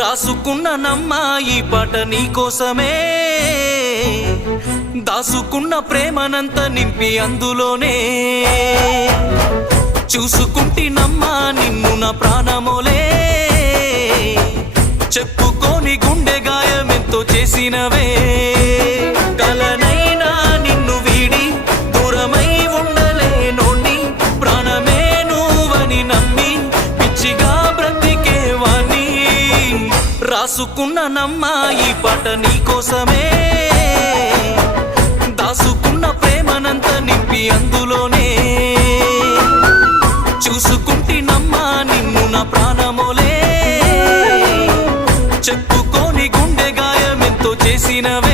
రాసుకున్న నమ్మ ఈ పాట నీకోసమే, దాసుకున్న ప్రేమనంత నింపి అందులోనే చూసుకుంటినమ్మా నిన్ను నా ప్రాణమోలే, చెప్పుకోని గుండె గాయమెంతో చేసినవే. కలనైనా నిన్ను వీడి దూరమై ఉండలేనోణ్ణి, ప్రాణమే నువ్వని నమ్మి పిచ్చిగా బ్రతికేవాణ్ణి. రాసుకున్న నమ్మా ఈ పాట నీకోసమే, దాసుకున్న ప్రేమనంత నింపి అందులోనే చూసుకుంటినమ్మా నిన్ను నా ప్రాణమోలే, చెప్పుకోని గుండె గాయమెంతో చేసినవే.